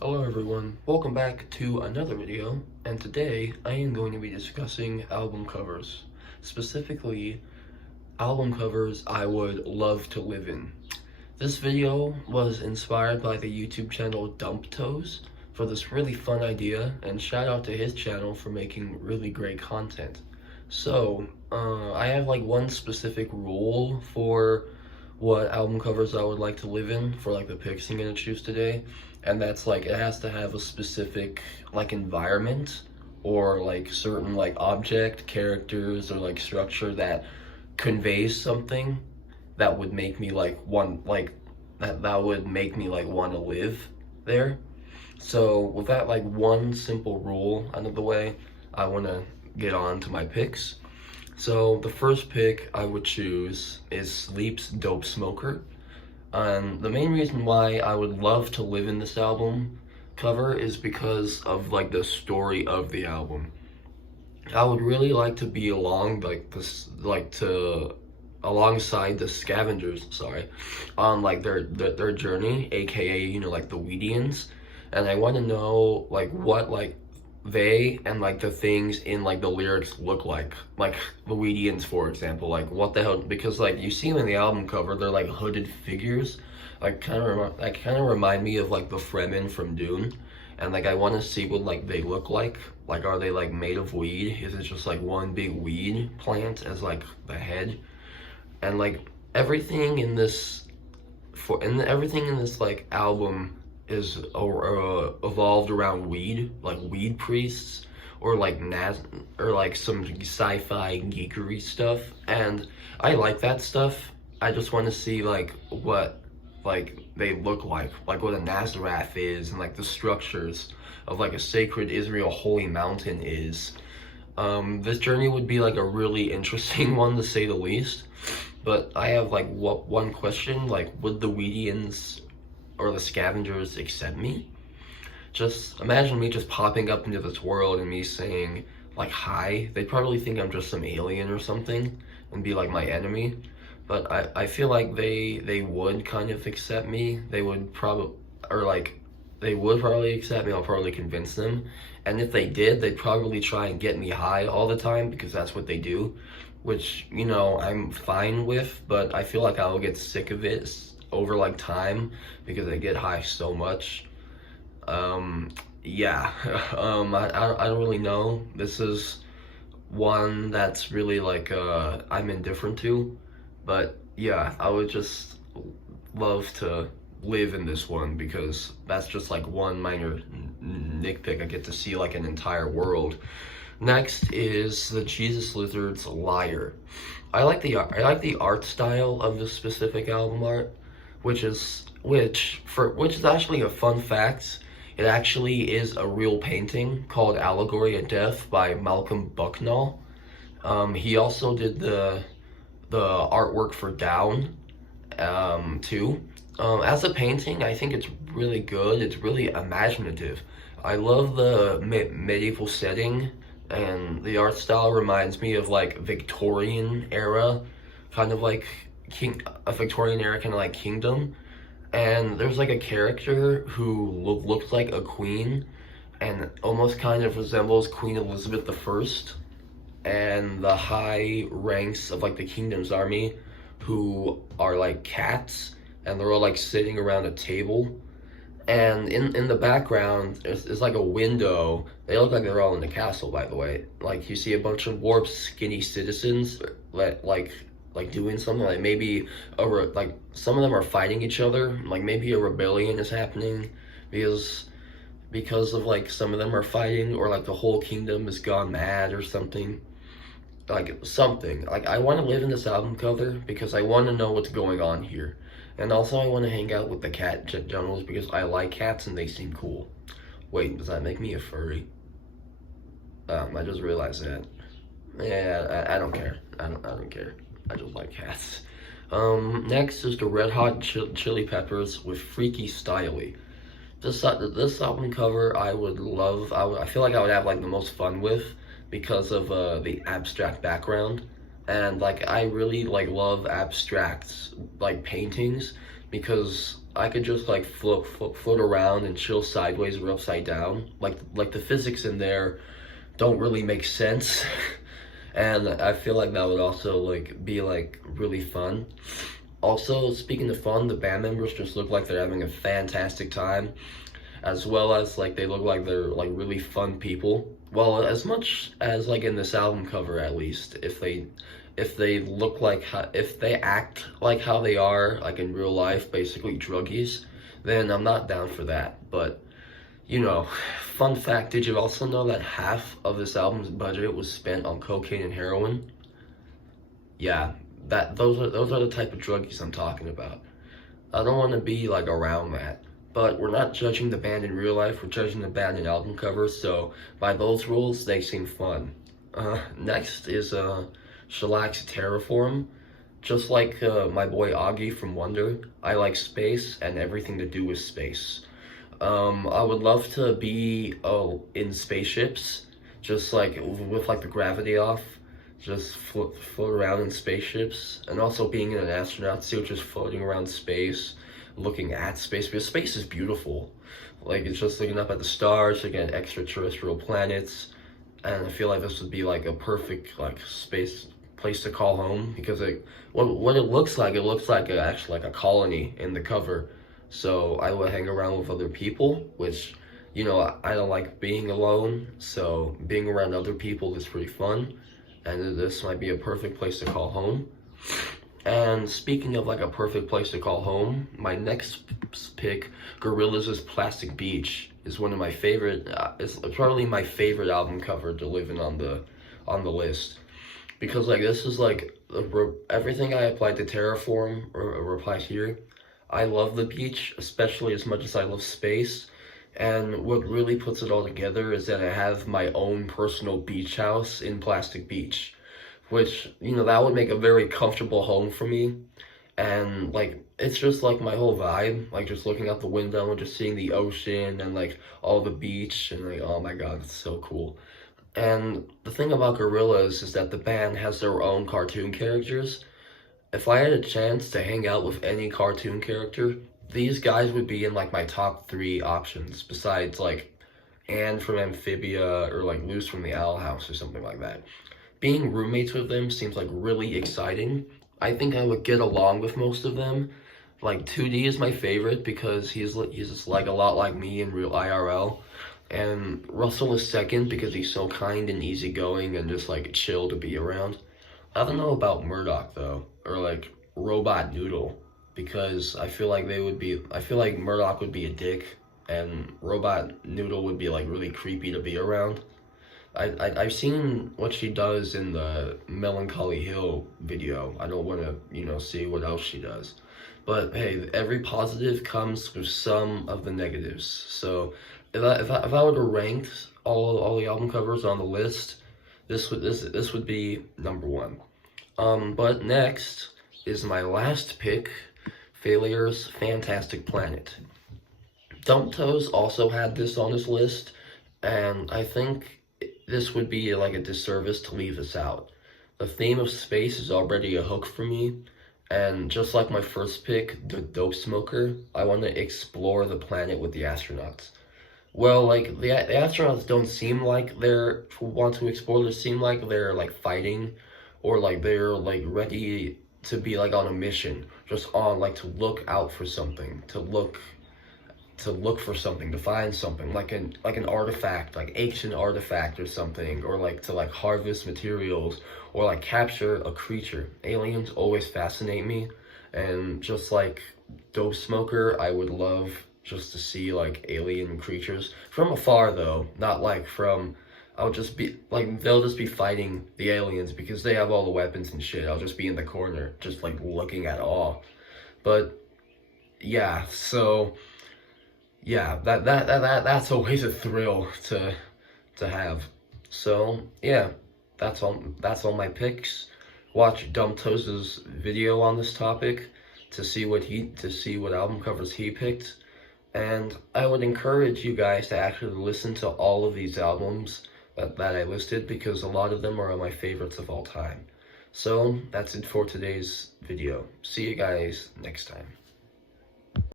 Hello everyone, welcome back to another video, and today I am going to be discussing album covers. Specifically, album covers I would love to live in. This video was inspired by the YouTube channel Dumptoes for this really fun idea, and shout out to his channel for making really great content. So, I have like one specific rule for what album covers I would like to live in for like the picks I'm gonna choose today, and that's like it has to have a specific like environment or like certain like object, characters, or like structure that conveys something that would make me like one like that would make me like want to live there. So with that like one simple rule out of the way, I want to get on to my picks. So the first pick I would choose is Sleep's Dope Smoker. The main reason why I would love to live in this album cover is because of like the story of the album. I would really like to be along like this like to alongside the Scavengers, sorry, on like their journey, aka like the Weedians, and I want to know like what like they and like the things in like the lyrics look like the Weedians, for example, like what the hell, because like you see them in the album cover, they're like hooded figures, like kind of remind me of like the Fremen from Dune, and like I want to see what like they look like are they like made of weed, is it just like one big weed plant as like the head, and like everything in this everything in this like album is evolved around weed, like weed priests, or like or like some sci-fi geekery stuff, and I like that stuff. I just want to see like what like they look like what a Nazareth is, and like the structures of like a sacred Israel holy mountain is. This journey would be like a really interesting one to say the least. But I have like one question, like would the Weedians or the Scavengers accept me? Just imagine me just popping up into this world and me saying like hi. They'd probably think I'm just some alien or something and be like my enemy. But I feel like they would kind of accept me. They would probably, or like they would probably accept me. I'll probably convince them. And if they did, they'd probably try and get me high all the time because that's what they do, which I'm fine with, but I feel like I'll get sick of it over like time because I get high so much. Yeah. I don't really know. This is one that's really like I'm indifferent to, but yeah, I would just love to live in this one because that's just like one minor nitpick. I get to see like an entire world. Next is the Jesus Lizard's Liar. I like the art style of this specific album art, which is actually a fun fact. It actually is a real painting called Allegory of Death by Malcolm Bucknall. He also did the artwork for Down, too. As a painting, I think it's really good. It's really imaginative. I love the medieval setting, and the art style reminds me of like Victorian era, kind of like a Victorian era kind of like kingdom. And there's like a character who looks like a queen and almost kind of resembles Queen Elizabeth I and the high ranks of like the kingdom's army, who are like cats, and they're all like sitting around a table, and in the background is like a window. They look like they're all in the castle, by the way. Like you see a bunch of warped skinny citizens that like doing something, like maybe like some of them are fighting each other, like maybe a rebellion is happening because of like some of them are fighting, or like the whole kingdom has gone mad or something. Like something. Like I want to live in this album cover because I want to know what's going on here. And also I want to hang out with the cat generals because I like cats and they seem cool. Wait, does that make me a furry? I just realized that. Yeah, I don't care. I don't care. I just like cats. Next is the Red Hot Chili Peppers with Freaky Styley. This album cover I would love. I feel like I would have like the most fun with because of the abstract background, and like I really like love abstract like paintings because I could just like float around and chill sideways or upside down. Like the physics in there don't really make sense. And I feel like that would also like be like really fun. Also, speaking of fun, the band members just look like they're having a fantastic time, as well as like they look like they're like really fun people. Well, as much as like in this album cover, at least, if they look like how, if they act like how they are like in real life, basically druggies, then I'm not down for that. But you know, fun fact, did you also know that half of this album's budget was spent on cocaine and heroin? Yeah, those are the type of druggies I'm talking about. I don't want to be like around that. But we're not judging the band in real life, we're judging the band in album covers, so by those rules, they seem fun. Next is Shellax Terraform. Just like my boy Augie from Wonder, I like space and everything to do with space. I would love to be in spaceships, just like with like the gravity off, just float around in spaceships, and also being in an astronaut suit, just floating around space, looking at space, because space is beautiful. Like, it's just looking up at the stars, looking at extraterrestrial planets, and I feel like this would be like a perfect like space place to call home, because like what it looks like, actually like a colony in the cover. So I would hang around with other people, which, you know, I don't like being alone, so being around other people is pretty fun, and this might be a perfect place to call home. And speaking of like a perfect place to call home, my next pick, Gorillaz' Plastic Beach, is one of my favorite, it's probably my favorite album cover to live in on the list. Because like this is like, everything I applied to Terraform, or applied here, I love the beach, especially as much as I love space. And what really puts it all together is that I have my own personal beach house in Plastic Beach, which, you know, that would make a very comfortable home for me. And like, it's just like my whole vibe, like just looking out the window and just seeing the ocean and like all the beach, and like, oh my god, it's so cool. And the thing about Gorillaz is that the band has their own cartoon characters. If I had a chance to hang out with any cartoon character, these guys would be in like my top 3 options, besides like Anne from Amphibia or like Luz from the Owl House or something like that. Being roommates with them seems like really exciting. I think I would get along with most of them. Like 2D is my favorite because he's just like a lot like me in real IRL. And Russell is second because he's so kind and easygoing and just like chill to be around. I don't know about Murdoch though, or like Robot Noodle, because I feel like Murdoch would be a dick, and Robot Noodle would be like really creepy to be around. I've seen what she does in the Melancholy Hill video. I don't want to, you know, see what else she does. But hey, every positive comes with some of the negatives. So if I were to rank all the album covers on the list, this would be number 1. But next is my last pick, Failure's Fantastic Planet. Dumptoes also had this on his list, and I think this would be like a disservice to leave this out. The theme of space is already a hook for me, and just like my first pick, the Dope Smoker, I want to explore the planet with the astronauts. Well, like, the astronauts don't seem like they're want to explore, they seem like they're like fighting, or like they're like ready to be like on a mission, just on like to look out for something, to look for something, to find something, like an artifact, like ancient artifact or something, or like to like harvest materials, or like capture a creature. Aliens always fascinate me, and just like Dope Smoker, I would love just to see like alien creatures from afar though, not like from, I'll just be like, they'll just be fighting the aliens because they have all the weapons and shit. I'll just be in the corner, just like looking at all. But yeah, so yeah, that's always a thrill to have. So yeah, that's all my picks. Watch Dumptoes' video on this topic to see what album covers he picked. And I would encourage you guys to actually listen to all of these albums that I listed, because a lot of them are my favorites of all time. So that's it for today's video. See you guys next time.